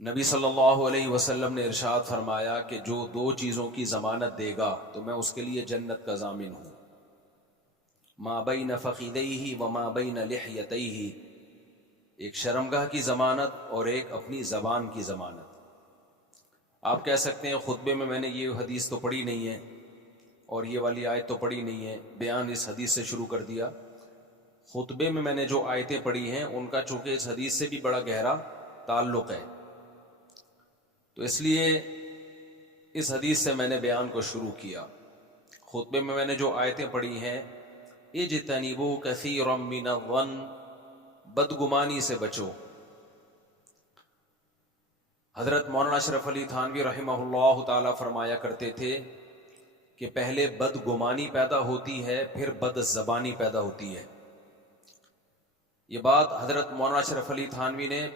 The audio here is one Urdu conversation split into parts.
نبی صلی اللہ علیہ وسلم نے ارشاد فرمایا کہ جو دو چیزوں کی ضمانت دے گا تو میں اس کے لیے جنت کا ضامن ہوں، ما بین فخذیہ وما بین لحیتیہ، ایک شرمگاہ کی ضمانت اور ایک اپنی زبان کی ضمانت۔ آپ کہہ سکتے ہیں خطبے میں نے یہ حدیث تو پڑھی نہیں ہے اور یہ والی آیت تو پڑھی نہیں ہے، بیان اس حدیث سے شروع کر دیا۔ خطبے میں نے جو آیتیں پڑھی ہیں ان کا چونکہ اس حدیث سے بھی بڑا گہرا تعلق ہے، تو اس لیے اس حدیث سے میں نے بیان کو شروع کیا۔ خطبے میں نے جو آیتیں پڑھی ہیں، اجتنبوا کثیرا من الظن، بدگمانی سے بچو۔ حضرت مولانا اشرف علی تھانوی رحمہ اللہ تعالی فرمایا کرتے تھے کہ پہلے بدگمانی پیدا ہوتی ہے پھر بد زبانی پیدا ہوتی ہے۔ یہ بات حضرت مولانا اشرف علی تھانوی نے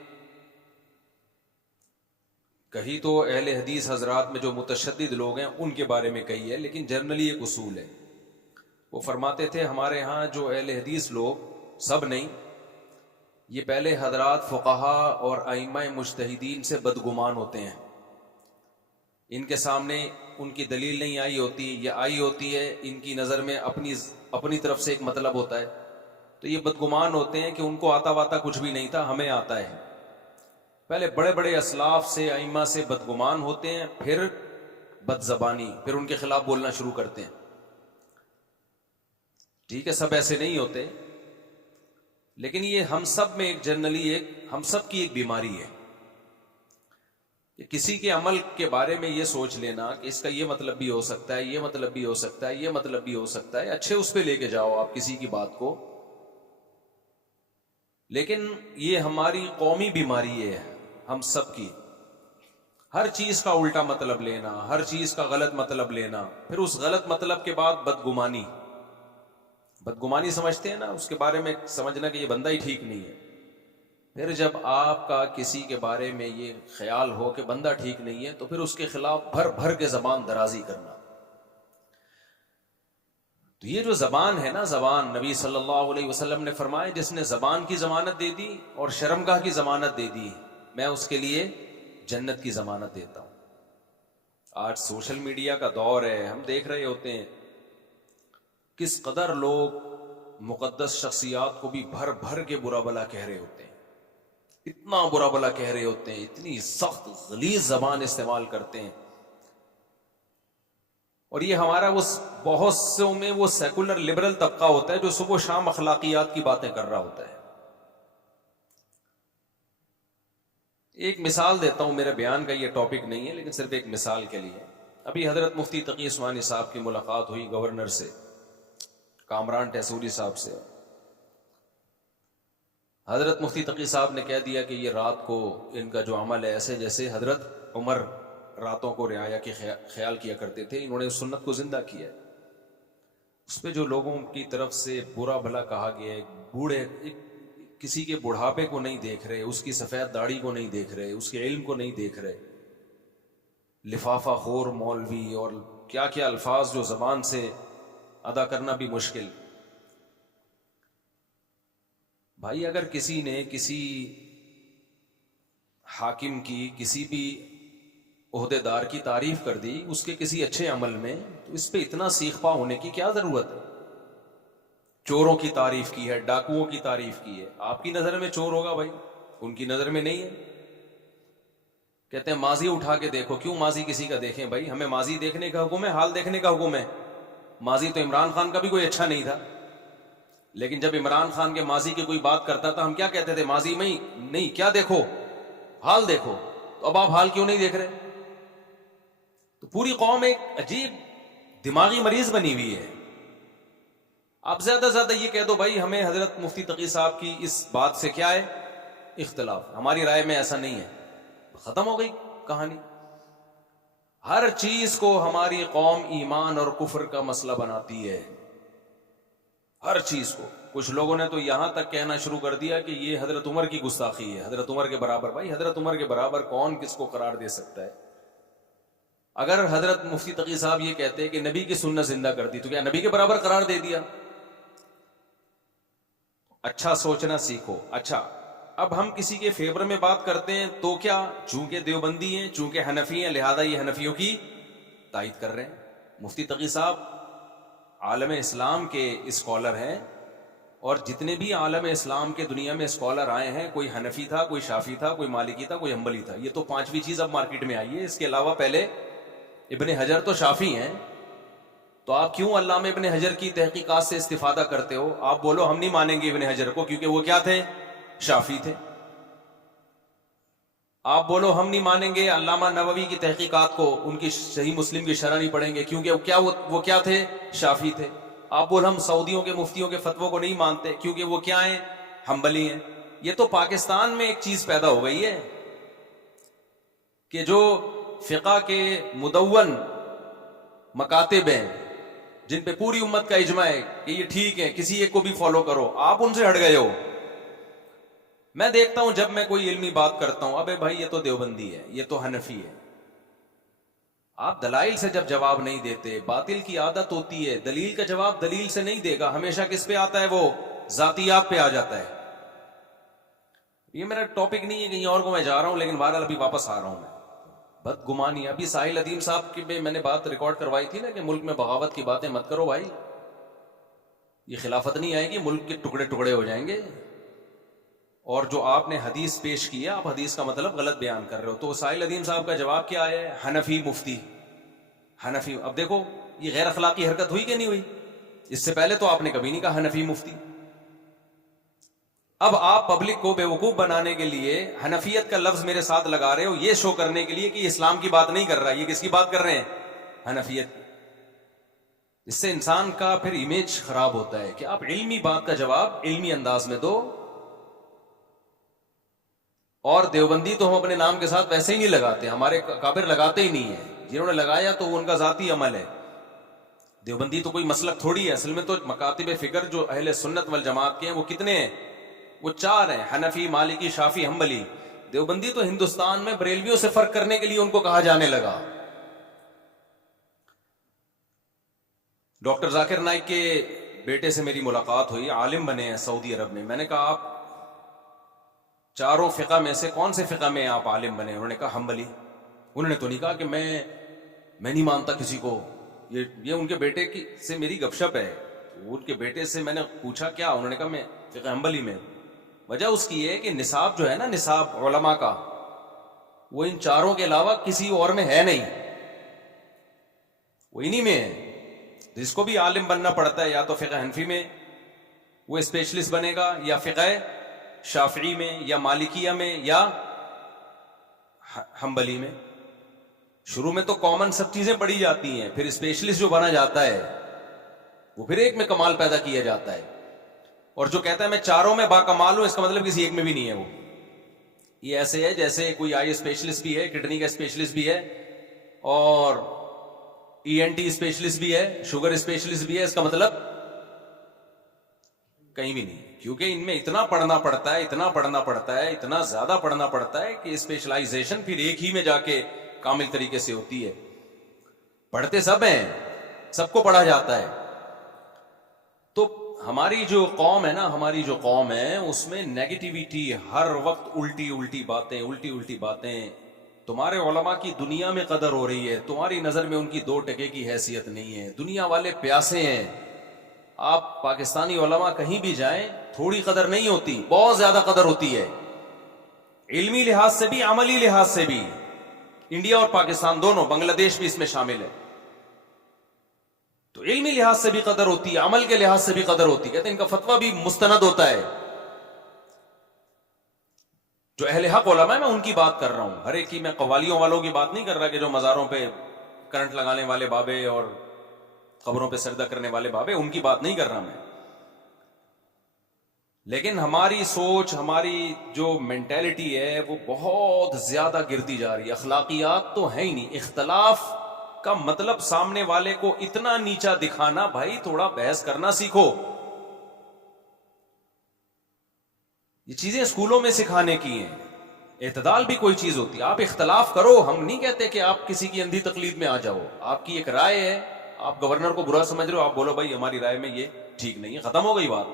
کہی تو اہل حدیث حضرات میں جو متشدد لوگ ہیں ان کے بارے میں کہی ہے، لیکن جنرلی ایک اصول ہے۔ وہ فرماتے تھے ہمارے ہاں جو اہل حدیث لوگ، سب نہیں، یہ پہلے حضرات فقہا اور ائمہ مجتہدین سے بدگمان ہوتے ہیں۔ ان کے سامنے ان کی دلیل نہیں آئی ہوتی، یا آئی ہوتی ہے ان کی نظر میں اپنی طرف سے ایک مطلب ہوتا ہے، تو یہ بدگمان ہوتے ہیں کہ ان کو آتا واتا کچھ بھی نہیں تھا، ہمیں آتا ہے۔ پہلے بڑے بڑے اسلاف سے، ائمہ سے بدگمان ہوتے ہیں، پھر بد زبانی، پھر ان کے خلاف بولنا شروع کرتے ہیں۔ ٹھیک ہے، سب ایسے نہیں ہوتے، لیکن یہ ہم سب میں ایک جنرلی ہم سب کی ایک بیماری ہے کہ کسی کے عمل کے بارے میں یہ سوچ لینا کہ اس کا یہ مطلب بھی ہو سکتا ہے، یہ مطلب بھی ہو سکتا ہے، یہ مطلب بھی ہو سکتا ہے، اچھے اس پہ لے کے جاؤ آپ کسی کی بات کو، لیکن یہ ہماری قومی بیماری ہے ہم سب کی۔ ہر چیز کا الٹا مطلب لینا، ہر چیز کا غلط مطلب لینا، پھر اس غلط مطلب کے بعد بدگمانی سمجھتے ہیں نا، اس کے بارے میں سمجھنا کہ یہ بندہ ہی ٹھیک نہیں ہے۔ پھر جب آپ کا کسی کے بارے میں یہ خیال ہو کہ بندہ ٹھیک نہیں ہے، تو پھر اس کے خلاف بھر بھر کے زبان درازی کرنا۔ تو یہ جو زبان ہے نا، زبان، نبی صلی اللہ علیہ وسلم نے فرمایا جس نے زبان کی ضمانت دے دی اور شرمگاہ کی ضمانت دے دی، میں اس کے لیے جنت کی ضمانت دیتا ہوں۔ آج سوشل میڈیا کا دور ہے، ہم دیکھ رہے ہوتے ہیں کس قدر لوگ مقدس شخصیات کو بھی بھر بھر کے برا بلا کہہ رہے ہوتے ہیں، اتنا برا بلا کہہ رہے ہوتے ہیں، اتنی سخت غلیظ زبان استعمال کرتے ہیں۔ اور یہ ہمارا بہت سے میں وہ سیکولر لبرل طبقہ ہوتا ہے جو صبح و شام اخلاقیات کی باتیں کر رہا ہوتا ہے۔ ایک مثال دیتا ہوں، میرے بیان کا یہ ٹاپک نہیں ہے لیکن صرف ایک مثال کے لیے۔ ابھی حضرت مفتی تقی عثمانی صاحب کی ملاقات ہوئی گورنر سے، کامران ٹیسوری صاحب سے۔ حضرت مفتی تقی صاحب نے کہہ دیا کہ یہ رات کو ان کا جو عمل ہے ایسے جیسے حضرت عمر راتوں کو رعایا کے خیال کیا کرتے تھے، انہوں نے اس سنت کو زندہ کیا ہے۔ اس پہ جو لوگوں کی طرف سے برا بھلا کہا گیا ہے، بوڑھے، کسی کے بڑھاپے کو نہیں دیکھ رہے، اس کی سفید داڑھی کو نہیں دیکھ رہے، اس کے علم کو نہیں دیکھ رہے، لفافہ خور مولوی اور کیا کیا الفاظ جو زبان سے ادا کرنا بھی مشکل۔ بھائی اگر کسی نے کسی حاکم کی، کسی بھی عہدے دار کی تعریف کر دی اس کے کسی اچھے عمل میں، تو اس پہ اتنا سیخ پا ہونے کی کیا ضرورت ہے؟ چوروں کی تعریف کی ہے، ڈاکوؤں کی تعریف کی ہے، آپ کی نظر میں چور ہوگا بھائی، ان کی نظر میں نہیں ہے۔ کہتے ہیں ماضی اٹھا کے دیکھو، کیوں ماضی کسی کا دیکھیں بھائی؟ ہمیں ماضی دیکھنے کا حکم ہے، حال دیکھنے کا حکم ہے۔ ماضی تو عمران خان کا بھی کوئی اچھا نہیں تھا، لیکن جب عمران خان کے ماضی کی کوئی بات کرتا تھا ہم کیا کہتے تھے؟ ماضی میں نہیں، کیا دیکھو؟ حال دیکھو۔ تو اب آپ حال کیوں نہیں دیکھ رہے؟ تو پوری قوم ایک عجیب دماغی مریض بنی ہوئی ہے۔ آپ زیادہ سے زیادہ یہ کہہ دو بھائی ہمیں حضرت مفتی تقی صاحب کی اس بات سے کیا ہے؟ اختلاف، ہماری رائے میں ایسا نہیں ہے، ختم ہو گئی کہانی۔ ہر چیز کو ہماری قوم ایمان اور کفر کا مسئلہ بناتی ہے، ہر چیز کو۔ کچھ لوگوں نے تو یہاں تک کہنا شروع کر دیا کہ یہ حضرت عمر کی گستاخی ہے، حضرت عمر کے برابر۔ بھائی حضرت عمر کے برابر کون کس کو قرار دے سکتا ہے؟ اگر حضرت مفتی تقی صاحب یہ کہتے کہ نبی کی سنت زندہ کر دی، تو کیا نبی کے برابر قرار دے دیا؟ اچھا سوچنا سیکھو۔ اچھا اب ہم کسی کے فیور میں بات کرتے ہیں تو کیا، چونکہ دیوبندی ہیں، چونکہ حنفی ہیں، لہذا یہ حنفیوں کی تائید کر رہے ہیں۔ مفتی تقی صاحب عالم اسلام کے اسکالر ہیں، اور جتنے بھی عالم اسلام کے دنیا میں اسکالر آئے ہیں، کوئی حنفی تھا، کوئی شافی تھا، کوئی مالکی تھا، کوئی حنبلی تھا۔ یہ تو پانچویں چیز اب مارکیٹ میں آئی ہے۔ اس کے علاوہ پہلے ابن حجر تو شافی ہیں، تو آپ کیوں علامہ ابن حجر کی تحقیقات سے استفادہ کرتے ہو؟ آپ بولو ہم نہیں مانیں گے ابن حجر کو، کیونکہ وہ کیا تھے؟ شافی تھے۔ آپ بولو ہم نہیں مانیں گے علامہ نووی کی تحقیقات کو، ان کی صحیح مسلم کی شرح نہیں پڑھیں گے، کیونکہ وہ کیا تھے؟ شافی تھے۔ آپ بولو ہم سعودیوں کے مفتیوں کے فتووں کو نہیں مانتے، کیونکہ وہ کیا ہیں؟ حنبلی ہیں۔ یہ تو پاکستان میں ایک چیز پیدا ہو گئی ہے کہ جو فقہ کے مدون مکاتب ہیں، جن پہ پوری امت کا اجماع ہے کہ یہ ٹھیک ہے، کسی ایک کو بھی فالو کرو، آپ ان سے ہٹ گئے ہو۔ میں دیکھتا ہوں جب میں کوئی علمی بات کرتا ہوں، ابے بھائی یہ تو دیوبندی ہے، یہ تو حنفی ہے، آپ دلائل سے جب جواب نہیں دیتے، باطل کی عادت ہوتی ہے دلیل کا جواب دلیل سے نہیں دے گا، ہمیشہ کس پہ آتا ہے؟ وہ ذاتیات پہ آ جاتا ہے۔ یہ میرا ٹاپک نہیں ہے، کہیں اور کو میں جا رہا ہوں، لیکن بہرحال ابھی واپس آ رہا ہوں میں۔ بدگمانی، ابھی ساحل ادیم صاحب کی میں نے بات ریکارڈ کروائی تھی نا کہ ملک میں بغاوت کی باتیں مت کرو بھائی، یہ خلافت نہیں آئے گی، ملک کے ٹکڑے ٹکڑے ہو جائیں گے۔ اور جو آپ نے حدیث پیش کی ہے، آپ حدیث کا مطلب غلط بیان کر رہے ہو۔ تو ساحل ادیم صاحب کا جواب کیا ہے؟ حنفی مفتی، حنفی۔ اب دیکھو یہ غیر اخلاقی حرکت ہوئی کہ نہیں ہوئی؟ اس سے پہلے تو آپ نے کبھی نہیں کہا حنفی مفتی۔ اب آپ پبلک کو بیوقوف بنانے کے لیے حنفیت کا لفظ میرے ساتھ لگا رہے ہو، یہ شو کرنے کے لیے کہ یہ اسلام کی بات نہیں کر رہا، یہ کس کی بات کر رہے ہیں؟ حنفیت کی۔ اس سے انسان کا پھر امیج خراب ہوتا ہے کہ آپ علمی بات کا جواب علمی انداز میں دو۔ اور دیوبندی تو ہم اپنے نام کے ساتھ ویسے ہی نہیں لگاتے، ہمارے کابر لگاتے ہی نہیں ہیں، جنہوں نے لگایا تو وہ ان کا ذاتی عمل ہے۔ دیوبندی تو کوئی مسلک تھوڑی ہے، اصل میں تو مکاتب فکر جو اہل سنت والجماعت کے ہیں وہ کتنے ہیں؟ وہ چار ہیں، حنفی، مالکی، شافی، حنبلی۔ دیوبندی تو ہندوستان میں بریلویوں سے فرق کرنے کے لیے ان کو کہا جانے لگا۔ ڈاکٹر ذاکر نائک کے بیٹے سے میری ملاقات ہوئی، عالم بنے ہیں سعودی عرب میں۔ میں نے کہا آپ چاروں فقہ میں سے کون سے فقہ میں آپ عالم بنے؟ انہوں نے کہا حنبلی۔ انہوں نے تو نہیں کہا کہ میں نہیں مانتا کسی کو، یہ ان کے بیٹے کی سے میری گپ شپ ہے۔ ان کے بیٹے سے میں نے پوچھا کیا؟ انہوں نے کہا میں فقہ حنبلی میں۔ وجہ اس کی ہے کہ نصاب جو ہے نا، نصاب علماء کا، وہ ان چاروں کے علاوہ کسی اور میں ہے نہیں، وہ انہی میں ہے۔ جس کو بھی عالم بننا پڑتا ہے یا تو فقہ حنفی میں وہ اسپیشلسٹ بنے گا، یا فقہ شافعی میں، یا مالکیہ میں، یا حنبلی میں۔ شروع میں تو کامن سب چیزیں پڑھی جاتی ہیں، پھر اسپیشلسٹ جو بنا جاتا ہے وہ پھر ایک میں کمال پیدا کیا جاتا ہے۔ اور جو کہتا ہے میں چاروں میں باکمال ہوں، اس کا مطلب کسی ایک میں بھی نہیں ہے وہ۔ یہ ایسے ہے جیسے کوئی آئی اسپیشلسٹ بھی ہے، کڈنی کا اسپیشلسٹ بھی ہے، اور ای این ٹی اسپیشلسٹ بھی ہے، شوگر اسپیشلسٹ بھی ہے، اس کا مطلب کہیں بھی نہیں، کیونکہ ان میں اتنا پڑھنا پڑتا ہے، اتنا پڑھنا پڑتا ہے، اتنا زیادہ پڑھنا پڑتا ہے کہ اسپیشلائزیشن پھر ایک ہی میں جا کے کامل طریقے سے ہوتی ہے۔ پڑھتے سب ہیں، سب کو پڑھا جاتا ہے۔ تو ہماری جو قوم ہے نا، ہماری جو قوم ہے اس میں نیگیٹیویٹی، ہر وقت الٹی الٹی باتیں۔ تمہارے علماء کی دنیا میں قدر ہو رہی ہے، تمہاری نظر میں ان کی 2 ٹکے کی حیثیت نہیں ہے، دنیا والے پیاسے ہیں۔ آپ پاکستانی علماء کہیں بھی جائیں، تھوڑی قدر نہیں ہوتی، بہت زیادہ قدر ہوتی ہے، علمی لحاظ سے بھی، عملی لحاظ سے بھی۔ انڈیا اور پاکستان دونوں، بنگلہ دیش بھی اس میں شامل ہے۔ تو علمی لحاظ سے بھی قدر ہوتی ہے، عمل کے لحاظ سے بھی قدر ہوتی ہے۔ کہتے ہیں ان کا فتویٰ بھی مستند ہوتا ہے۔ جو اہل حق علماء ہے میں ان کی بات کر رہا ہوں، ہر ایک کی، میں قوالیوں والوں کی بات نہیں کر رہا کہ جو مزاروں پہ کرنٹ لگانے والے بابے اور قبروں پہ سجدہ کرنے والے بابے، ان کی بات نہیں کر رہا میں۔ لیکن ہماری سوچ، ہماری جو مینٹیلٹی ہے وہ بہت زیادہ گرتی جا رہی ہے۔ اخلاقیات تو ہے ہی نہیں، اختلاف کا مطلب سامنے والے کو اتنا نیچا دکھانا، بھائی تھوڑا بحث کرنا سیکھو۔ یہ چیزیں اسکولوں میں سکھانے کی ہیں۔ اعتدال بھی کوئی چیز ہوتی ہے، آپ اختلاف کرو، ہم نہیں کہتے کہ آپ کسی کی اندھی تقلید میں آ جاؤ۔ آپ کی ایک رائے ہے، آپ گورنر کو برا سمجھ رہے ہو، آپ بولو بھائی ہماری رائے میں یہ ٹھیک نہیں ہے، ختم ہو گئی بات۔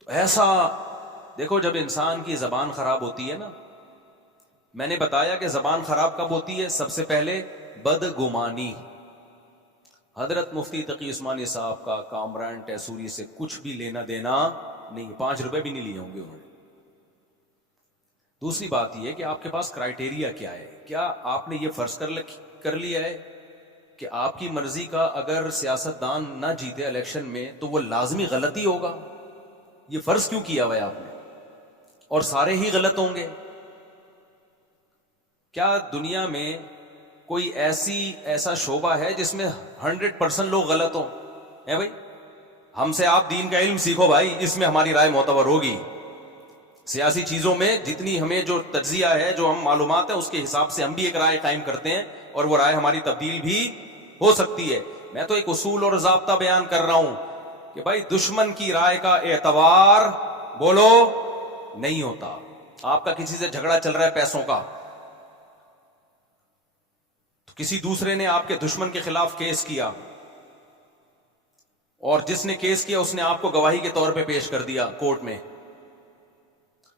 تو ایسا دیکھو جب انسان کی زبان خراب ہوتی ہے نا، میں نے بتایا کہ زبان خراب کب ہوتی ہے؟ سب سے پہلے بدگمانی. حضرت مفتی تقی عثمانی صاحب کا کامران ٹیسوری سے کچھ بھی لینا دینا نہیں، 5 روپے بھی نہیں لیے ہوں گے انہوں نے. دوسری بات یہ کہ آپ کے پاس کرائٹیریا کیا ہے؟ کیا آپ نے یہ فرض کر لیا ہے کہ آپ کی مرضی کا اگر سیاستدان نہ جیتے الیکشن میں تو وہ لازمی غلطی ہوگا؟ یہ فرض کیوں کیا ہوا ہے آپ نے؟ اور سارے ہی غلط ہوں گے؟ کیا دنیا میں کوئی ایسا شعبہ ہے جس میں 100% لوگ غلط ہوں؟ ہے بھائی، ہم سے آپ دین کا علم سیکھو بھائی، اس میں ہماری رائے معتبر ہوگی. سیاسی چیزوں میں جتنی ہمیں جو تجزیہ ہے، جو ہم معلومات ہیں، اس کے حساب سے ہم بھی ایک رائے قائم کرتے ہیں، اور وہ رائے ہماری تبدیل بھی ہو سکتی ہے. میں تو ایک اصول اور ضابطہ بیان کر رہا ہوں کہ بھائی دشمن کی رائے کا اعتبار بولو نہیں ہوتا. آپ کا کسی سے جھگڑا چل رہا ہے پیسوں کا، تو کسی دوسرے نے آپ کے دشمن کے خلاف کیس کیا، اور جس نے کیس کیا اس نے آپ کو گواہی کے طور پہ پیش کر دیا کورٹ میں،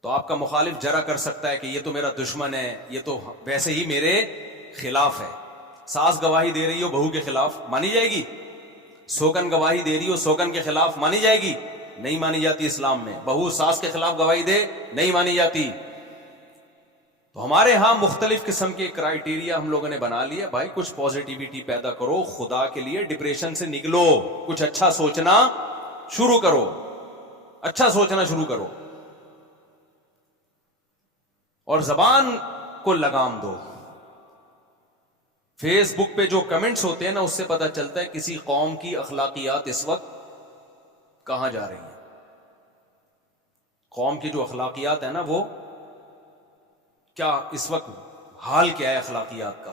تو آپ کا مخالف جرا کر سکتا ہے کہ یہ تو میرا دشمن ہے، یہ تو ویسے ہی میرے خلاف ہے. ساس گواہی دے رہی ہو بہو کے خلاف، مانی جائے گی؟ سوگن گواہی دے رہی ہو سوگن کے خلاف، مانی جائے گی؟ نہیں مانی جاتی اسلام میں. بہو ساس کے خلاف گواہی دے، نہیں مانی جاتی. تو ہمارے ہاں مختلف قسم کے کرائیٹیریا ہم لوگوں نے بنا لیا. بھائی کچھ پازیٹیوٹی پیدا کرو خدا کے لیے، ڈپریشن سے نکلو، کچھ اچھا سوچنا شروع کرو، اچھا سوچنا شروع کرو، اور زبان کو لگام دو. فیس بک پہ جو کمنٹس ہوتے ہیں نا، اس سے پتہ چلتا ہے کسی قوم کی اخلاقیات اس وقت کہاں جا رہی ہیں. قوم کی جو اخلاقیات ہے نا، وہ کیا اس وقت حال کیا ہے اخلاقیات کا.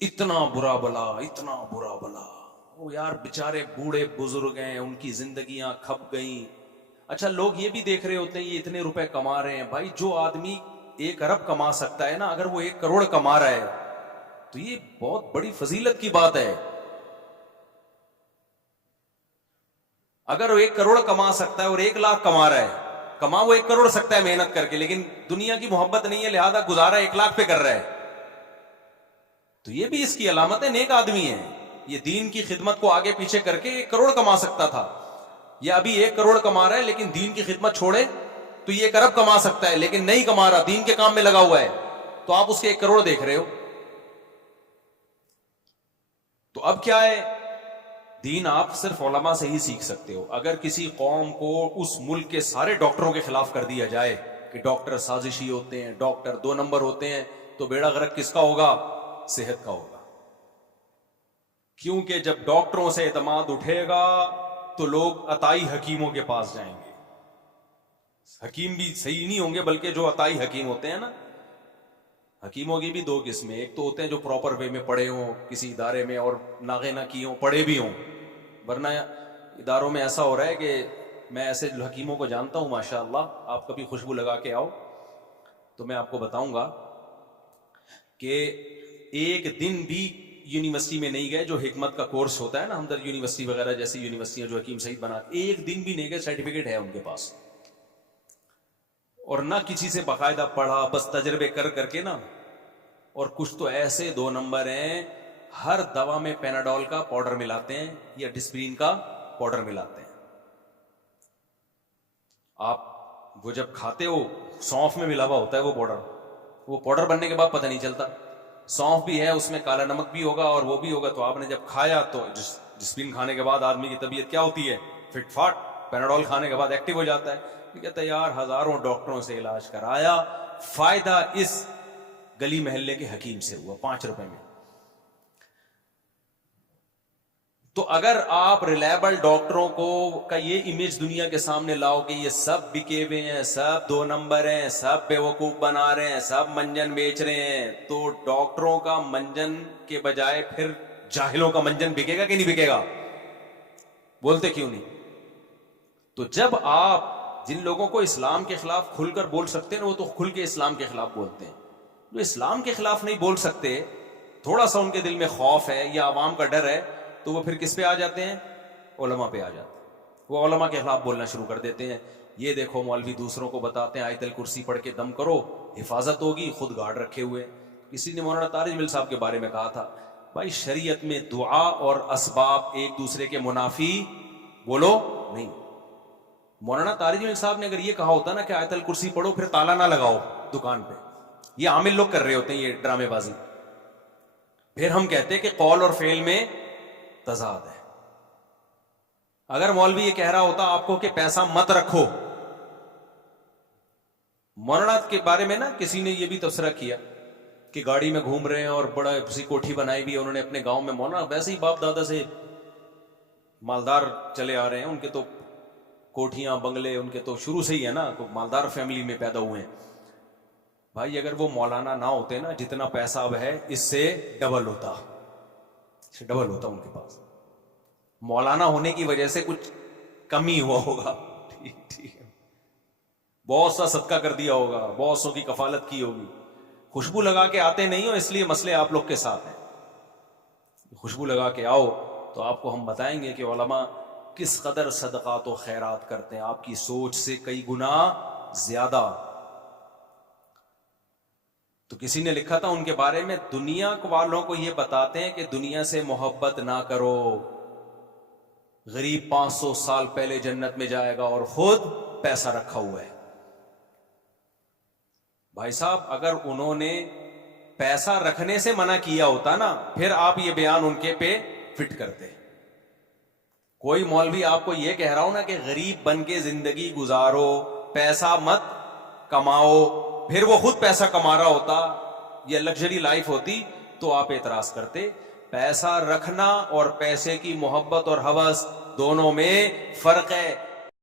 اتنا برا بلا، اتنا برا بلا. وہ یار بیچارے بوڑھے بزرگ ہیں، ان کی زندگیاں کھپ گئیں. اچھا لوگ یہ بھی دیکھ رہے ہوتے ہیں یہ اتنے روپے کما رہے ہیں. بھائی جو آدمی 1 ارب کما سکتا ہے نا، اگر وہ 1 کروڑ کما رہا ہے تو یہ بہت بڑی فضیلت کی بات ہے. اگر وہ 1 کروڑ کما سکتا ہے اور 1 لاکھ کما رہا ہے، کما وہ 1 کروڑ سکتا ہے محنت کر کے، لیکن دنیا کی محبت نہیں ہے، لہذا گزارا 1 لاکھ پہ کر رہا ہے، تو یہ بھی اس کی علامت ہے نیک آدمی ہے. یہ دین کی خدمت کو آگے پیچھے کر کے 1 کروڑ کما سکتا تھا، یا ابھی 1 کروڑ کما رہا ہے لیکن دین کی خدمت چھوڑے تو یہ 1 ارب کما سکتا ہے، لیکن نہیں کما رہا، دین کے کام میں لگا ہوا ہے، تو آپ اس کے 1 کروڑ دیکھ رہے ہو. تو اب کیا ہے، دین آپ صرف علماء سے ہی سیکھ سکتے ہو. اگر کسی قوم کو اس ملک کے سارے ڈاکٹروں کے خلاف کر دیا جائے کہ ڈاکٹر سازشی ہوتے ہیں، ڈاکٹر 2 نمبر ہوتے ہیں، تو بیڑا غرق کس کا ہوگا؟ صحت کا ہوگا. کیونکہ جب ڈاکٹروں سے اعتماد اٹھے گا تو لوگ عطائی حکیموں کے پاس جائیں گے. حکیم بھی صحیح نہیں ہوں گے، بلکہ جو عطائی حکیم ہوتے ہیں نا، حکیموں کی بھی 2 قسمیں. ایک تو ہوتے ہیں جو پراپر وے میں پڑھے ہوں کسی ادارے میں اور ناغے نہ کی ہوں، پڑھے بھی ہوں. ورنہ اداروں میں ایسا ہو رہا ہے کہ میں ایسے حکیموں کو جانتا ہوں ماشاءاللہ. آپ کبھی خوشبو لگا کے آؤ تو میں آپ کو بتاؤں گا کہ ایک دن بھی یونیورسٹی میں نہیں گئے. جو حکمت کا کورس ہوتا ہے نا، ہمدرد یونیورسٹی وغیرہ جیسی یونیورسٹیاں جو حکیم سعید بنا، ایک دن بھی نہیں گئے، سرٹیفکیٹ ہے ان کے پاس. اور نہ کسی سے باقاعدہ پڑھا، بس تجربے کر کر کے نا. اور کچھ تو ایسے 2 نمبر ہیں، ہر دوا میں پیناڈول کا پاؤڈر ملاتے ہیں یا ڈسپرین کا پاؤڈر ملاتے ہیں. آپ وہ جب کھاتے ہو سونف میں ملا ہوا ہوتا ہے وہ پاؤڈر بننے کے بعد پتہ نہیں چلتا. سونف بھی ہے اس میں، کالا نمک بھی ہوگا اور وہ بھی ہوگا. تو آپ نے جب کھایا تو ڈسپرین کھانے کے بعد آدمی کی طبیعت کیا ہوتی ہے؟ Fit fought. پیناڈول کھانے کے بعد ایکٹیو ہو جاتا ہے. کہتا ہے یار ہزاروں ڈاکٹروں سے علاج کرایا، فائدہ اس گلی محلے کے حکیم سے ہوا 5 روپے میں. تو اگر آپ ریلائبل ڈاکٹروں کو کا یہ امیج دنیا کے سامنے لاؤ کہ یہ سب بکے ہوئے ہیں، سب 2 نمبر ہیں، سب بیوقوف بنا رہے ہیں، سب منجن بیچ رہے ہیں، تو ڈاکٹروں کا منجن کے بجائے پھر جاہلوں کا منجن بکے گا کہ نہیں بکے گا؟ بولتے کیوں نہیں؟ تو جب آپ جن لوگوں کو اسلام کے خلاف کھل کر بول سکتے ہیں، وہ تو کھل کے اسلام کے خلاف بولتے ہیں. جو اسلام کے خلاف نہیں بول سکتے، تھوڑا سا ان کے دل میں خوف ہے یا عوام کا ڈر ہے، تو وہ پھر کس پہ آ جاتے ہیں؟ علماء پہ آ جاتے ہیں. وہ علماء کے خلاف بولنا شروع کر دیتے ہیں. یہ دیکھو مولوی دوسروں کو بتاتے ہیں آیت الکرسی پڑھ کے دم کرو حفاظت ہوگی، خود گارڈ رکھے ہوئے. کسی نے مولانا طارق جمیل صاحب کے بارے میں کہا تھا بھائی شریعت میں دعا اور اسباب ایک دوسرے کے منافی بولو نہیں. مولانا طارق جمیل صاحب نے اگر یہ کہا ہوتا نا کہ آیت الکرسی پڑھو پھر تالا نہ لگاؤ دکان پہ، یہ عامل لوگ کر رہے ہوتے ہیں یہ ڈرامے بازی، پھر ہم کہتے کہ قول اور فعل میں تضاد ہے. اگر مولوی یہ کہہ رہا ہوتا آپ کو کہ پیسہ مت رکھو، مولانا کے بارے میں نا کسی نے یہ بھی تبصرہ کیا کہ گاڑی میں گھوم رہے ہیں اور بڑا سی کوٹھی بنائی بھی انہوں نے اپنے گاؤں میں. مولانا ویسے ہی باپ دادا سے مالدار چلے آ رہے ہیں، ان کے تو کوٹھیاں بنگلے ان کے تو شروع سے ہی ہے نا، مالدار فیملی میں پیدا ہوئے ہیں. بھائی اگر وہ مولانا نہ ہوتے نا جتنا پیسہ اب ہے اس سے ڈبل ہوتا ان کے پاس. مولانا ہونے کی وجہ سے کچھ کمی ہوا ہوگا، ٹھیک ہے، بہت سا صدقہ کر دیا ہوگا، بہت سو کی کفالت کی ہوگی. خوشبو لگا کے آتے نہیں ہو اس لیے مسئلے آپ لوگ کے ساتھ ہیں. خوشبو لگا کے آؤ تو آپ کو ہم بتائیں گے کہ علماء کس قدر صدقات و خیرات کرتے ہیں، آپ کی سوچ سے کئی گنا زیادہ. تو کسی نے لکھا تھا ان کے بارے میں، دنیا والوں کو یہ بتاتے ہیں کہ دنیا سے محبت نہ کرو، غریب 500 سال پہلے جنت میں جائے گا اور خود پیسہ رکھا ہوا ہے. بھائی صاحب اگر انہوں نے پیسہ رکھنے سے منع کیا ہوتا نا پھر آپ یہ بیان ان کے پہ فٹ کرتے. کوئی مولوی آپ کو یہ کہہ رہا ہو نا کہ غریب بن کے زندگی گزارو، پیسہ مت کماؤ، پھر وہ خود پیسہ کما رہا ہوتا، یہ لگژری لائف ہوتی تو آپ اعتراض کرتے. پیسہ رکھنا اور پیسے کی محبت اور ہوس دونوں میں فرق ہے.